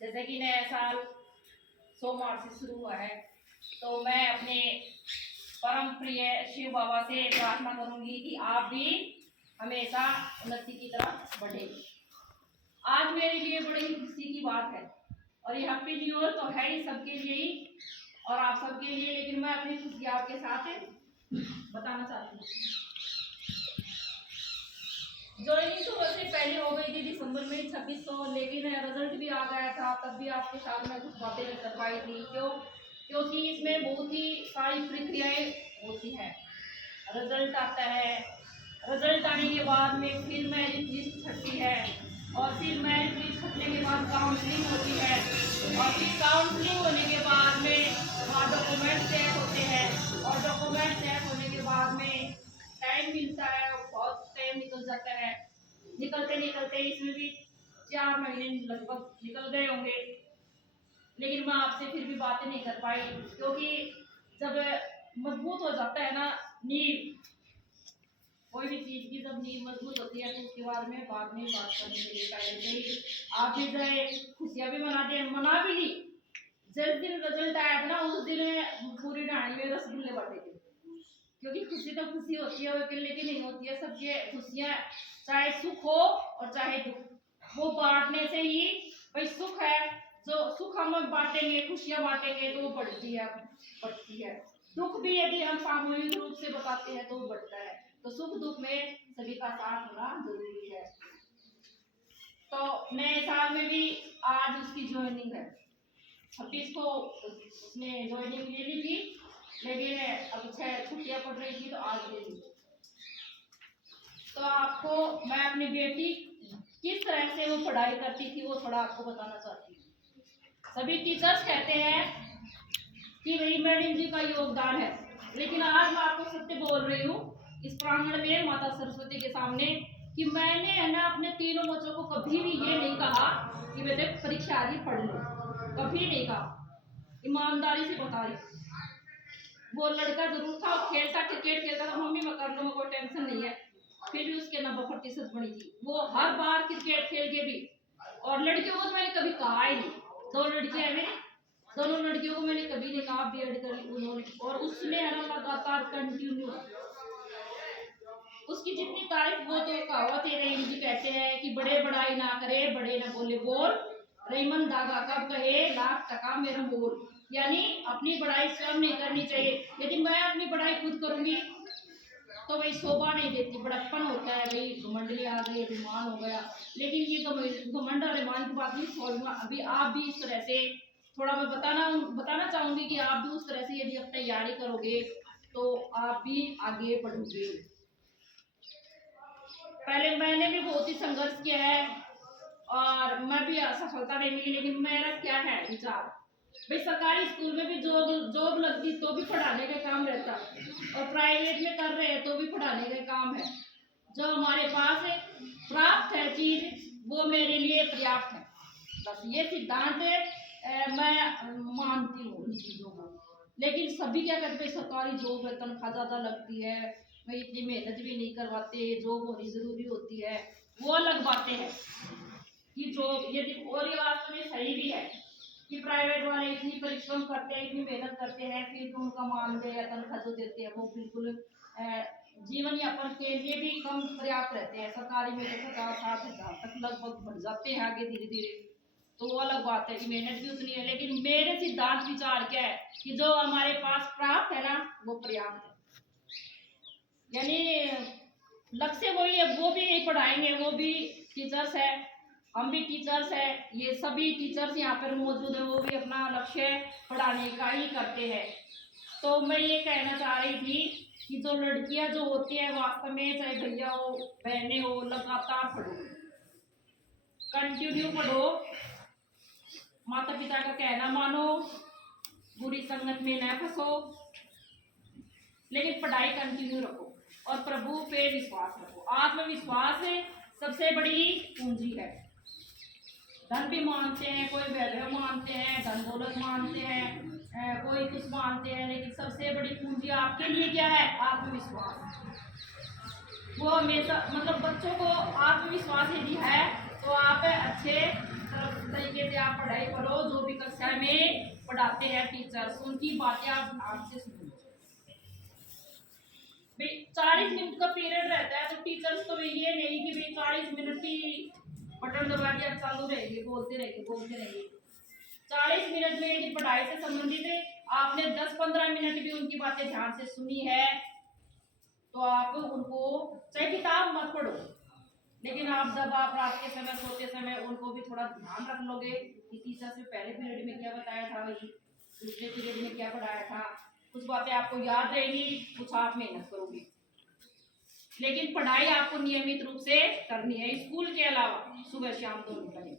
जैसे कि नया साल सोमवार से शुरू हुआ है, तो मैं अपने परम प्रिय शिव बाबा से प्रार्थना करूंगी कि आप भी हमेशा उन्नति की तरफ बढ़े। आज मेरे लिए बड़ी खुशी की बात है और ये हैप्पी न्यू ईयर तो है ही सबके लिए ही और आप सबके लिए, लेकिन मैं अपनी खुशी आपके साथ बताना चाहती हूँ। ज्वाइनिंग तो वैसे पहले हो गई थी दिसंबर में 2600, लेकिन रिजल्ट भी आ गया था, तब भी आपके साथ में कुछ बातें नहीं कर पाई थी। क्योंकि इसमें बहुत ही सारी प्रक्रियाएं होती हैं। रिजल्ट आता है, रिजल्ट आने के बाद में फिर मेरिट लिस्ट छटती है और फिर मेरिट लिस्ट छटने के बाद काउंसलिंग होती है और फिर काउंसलिंग होने के बाद में वहाँ डॉक्यूमेंट चेक होते हैं और डॉक्यूमेंट चेक होने के बाद में टाइम मिलता है, बहुत टाइम निकल जाता है। निकलते निकलते इसमें भी 4 महीने लगभग निकल गए होंगे, लेकिन मैं आपसे फिर भी बातें नहीं कर पाई क्योंकि जब मजबूत हो जाता है ना नींव, कोई भी चीज की जब नींव मजबूत होती है तो उसके बाद में बात करने के लिए पहले से ही आप भी गए, खुशियां भी मना भी ली। जिस दिन रिजल्ट आया था ना उस दिन पूरी ढाणी में रसगुल्ले बांटे थे, क्योंकि खुशी तो खुशी होती है, वो अकेले की नहीं होती है। सबके खुशियां चाहे सुख हो और चाहे दुख, वो बांटने से ही भाई सुख है। जो सुख हम बांटेंगे, खुशियां बांटेंगे तो वो बढ़ती है। दुख भी यदि हम सामूहिक रूप से बताते हैं तो वो बढ़ता है। तो सुख दुख में सभी का साथ होना जरूरी है। तो नए साल में भी आज उसकी ज्वाइनिंग है। 26 को उसने ज्वाइनिंग ले ली थी, लेकिन अब 6 छुट्टियां पड़ रही थी तो आज ले ली। तो आपको मैं अपनी बेटी किस तरह से वो पढ़ाई करती थी वो थोड़ा आपको बताना चाहती हूँ। सभी टीचर्स कहते हैं कि भाई मैडम जी का योगदान है, लेकिन आज मैं आपको सत्य बोल रही हूँ इस प्रांगण में माता सरस्वती के सामने कि मैंने है ना अपने तीनों बच्चों को कभी भी ये नहीं कहा कि बेटे परीक्षा आदि पढ़ लो, कभी नहीं कहा। ईमानदारी से बता रही। वो लड़का जरूर था, खेलता क्रिकेट खेलता था, मम्मी मैं कर लूंगा कोई टेंशन नहीं है, फिर भी उसके 90% बनी थी। वो हर बार क्रिकेट खेल के भी, और लड़कियों को तो मैंने कभी कहा ही नहीं। 2 लड़कियां हैं मेरी, दोनों लड़कियों को मैंने कभी नहीं कहा बीएड कर ली उन्होंने, और उसने है ना लगातार कंटिन्यू उसकी जितनी तारीफ वो तो कहावत है रहीम जी कहते हैं कि बड़े बड़ाई ना करे बड़े ना बोले बोल, रहीमन दागा कब कहे लाख टका मेरा बोल। यानी अपनी बड़ाई स्वयं नहीं करनी चाहिए, लेकिन मैं अपनी बड़ाई खुद करूंगी तो भाई शोभा नहीं देती, बड़प्पन होता है, भाई घमंड आ गई, अभिमान हो गया। लेकिन ये घमंड और अभिमान की बात नहीं छोड़ूंगा। अभी आप भी इस तरह से थोड़ा मैं बताना चाहूंगी कि आप भी उस तरह से यदि आप तैयारी करोगे तो आप भी आगे बढ़ोगे। पहले मैंने भी बहुत ही संघर्ष किया है और मैं भी असफलता नहीं मिली, लेकिन मेरा क्या है विचार, भाई सरकारी स्कूल में भी जॉब लगती तो भी पढ़ाने का काम रहता और प्राइवेट में कर रहे हैं तो भी पढ़ाने का काम है। जो हमारे पास प्राप्त है चीज वो मेरे लिए पर्याप्त है, बस ये सिद्धांत मैं मानती हूँ इन चीजों को। लेकिन सभी क्या करते हैं, सरकारी जॉब है, तनख्वाह ज्यादा लगती है, भाई इतनी मेहनत भी नहीं करवाते, जॉब होनी जरूरी होती है, वो अलग बातें हैं कि जॉब यदि, और ये बात में सही भी है कि प्राइवेट वाले इतनी परिश्रम करते हैं, इतनी मेहनत करते हैं, फिर भी उनका मानदेय या तनख्वाह जो देते हैं वो बिल्कुल जीवन यापन के लिए भी कम पर्याप्त रहते हैं। सरकारी में तो 50-60 हज़ार तक लगभग बढ़ जाते हैं आगे धीरे धीरे, तो वो अलग बात है कि मेहनत भी उतनी है। लेकिन मेरे सिद्धांत विचार क्या है कि जो हमारे पास प्राप्त है ना वो पर्याप्त है, यानी लक्ष्य वही है। वो भी नहीं पढ़ाएंगे, वो भी टीचर्स है, हम भी टीचर्स है, ये सभी टीचर्स यहाँ पर मौजूद है, वो भी अपना लक्ष्य पढ़ाने का ही करते हैं। तो मैं ये कहना चाह रही थी कि जो लड़कियां जो होती है वास्तव में, चाहे भैया हो बहनें हो, लगातार पढ़ो, कंटिन्यू पढ़ो, माता पिता का कहना मानो, बुरी संगत में न फंसो, लेकिन पढ़ाई कंटिन्यू रखो और प्रभु पे विश्वास रखो। आत्मविश्वास सबसे बड़ी पूंजी है। धन भी मानते हैं, कोई वैभव मानते हैं, धन दौलत मानते हैं, कोई कुछ मानते हैं, लेकिन सबसे बड़ी पूंजी आपके लिए क्या है? आत्मविश्वास। वो हमेशा मतलब बच्चों को आत्मविश्वास यदि है तो आप अच्छे तरीके से आप पढ़ाई करो, जो भी कक्षा में पढ़ाते हैं टीचर्स, उनकी बातें आप ध्यान से सुनो। भाई 40 मिनट का पीरियड रहता है, तो टीचर्स तो ये नहीं कि भाई 40 मिनट ही बटन दबा दिया चालू रहेंगे, बोलते रहेंगे बोलते रहेंगे। 40 मिनट में यदि पढ़ाई से संबंधित आपने 10-15 मिनट भी उनकी बातें ध्यान से सुनी है, तो आप उनको, चाहे किताब मत पढ़ो, लेकिन आप रात के समय सोते समय उनको भी थोड़ा ध्यान रख लोगे कि टीचर्स ने पहले पीरियड में क्या बताया था, भाई दूसरे पीरियड में क्या पढ़ाया था, कुछ बातें आपको याद रहेगी, कुछ आप मेहनत करोगे। लेकिन पढ़ाई आपको नियमित रूप से करनी है, स्कूल के अलावा सुबह शाम दोनों टाइम।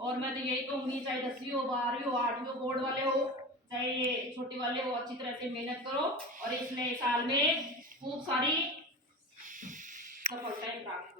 और मैं तो यही कहूंगी, चाहे 10वीं हो, 12वीं हो, 8वीं हो, बोर्ड वाले हो, चाहे ये छोटे वाले हो, अच्छी तरह से मेहनत करो और इस नए साल में खूब सारी सफलताएं प्राप्त